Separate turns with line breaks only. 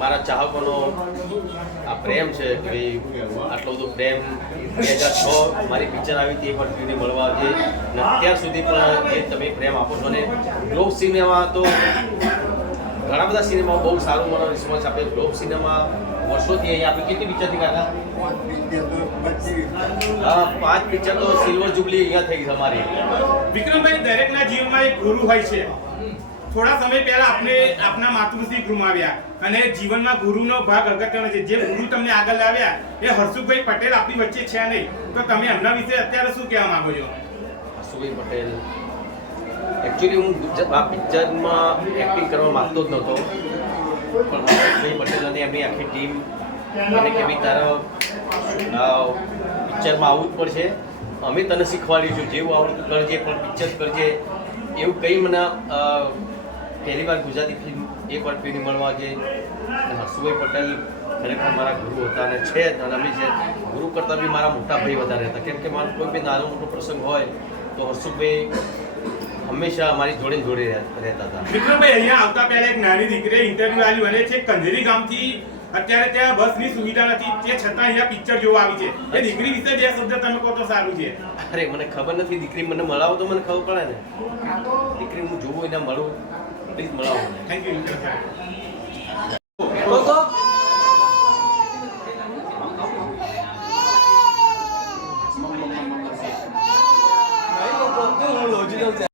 મારા ચાહકોનો આ પ્રેમ છે કે ભાઈ આટલો બધો પ્રેમ બે હજાર છ મારી પિક્ચર આવી હતી એક વાર ટીવીને મળવા હતી અને અત્યાર સુધી પણ જે તમે પ્રેમ આપો છો. ને ગ્લોબ સિનેમા તો ઘણા બધા સિનેમા બહુ સારું મને રિસ્પોન્સ આપે ગ્લોબ સિનેમા વર્ષોથી અહીંયા આપણે કેટલી પિક્ચરથી કાઢા હા, પાંચ પિક્ચર તો સિલ્વર જુબલી અહીંયા થઈ ગઈ તમારી
વિક્રમભાઈ, દરેકના જીવનમાં એક ગુરુ હોય છે. થોડા સમય પહેલા આપણે આપના માતૃશ્રી ગુમાવ્યા અને જીવનમાં ગુરુનો ભાગ અગત્યનો છે. જે ગુરુ તમને આગળ લાવ્યા, એ હર્ષુભાઈ પટેલ આપણી વચ્ચે છે નહીં. તો તમે એમના વિશે અત્યારે શું કહેવા માંગો છો?
હર્ષુભાઈ પટેલ એકચ્યુઅલી હું આ પિક્ચરમાં એક્ટિંગ કરવા માંગતો જ નહોતો. પણ હર્ષુભાઈ પટેલ અને એમની આખી ટીમ મને કેવી તારો પિક્ચરમાં આવવું જ પડશે. અમે તને શીખવાડીશું જેવું આવડતું કરજે, પણ પિક્ચર કરજે. એવું કંઈ મને પહેલી વાર ગુજરાતી ફિલ્મ એક વાર ફિલ્મ મળવા જે અને હર્ષુભાઈ પટેલ ખરેખર મારા ગુરુ હતા અને છે જ અને અમે છે ગુરુ કરતાં બી મારા મોટા ભાઈ વધારે હતા. કેમ કે મારો કોઈ બી નાનો મોટો પ્રસંગ હોય તો હર્ષુભાઈ હંમેશા મારી જોડે જોડે રહે- રહેતા હતા.
વિક્રમભાઈ અહીંયા આવતા પહેલા એક નાની દીકરીએ ઇન્ટરવ્યુ આપ્યું અને છે કંજરી ગામથી અત્યારે ત્યાં બસની સુવિધા નથી. તે છતાં અહીંયા પિક્ચર જોવા આવી છે. એ દીકરી વિશે બે શબ્દ તમે કહો તો સારું છે.
અરે મને ખબર નથી દીકરી મને મળાવો તો મને ખબર પડે ને. દીકરી હું જોઉં એને મળું. પ્લીઝ મળાવો મને
થેન્ક યુ વિક્રમભાઈ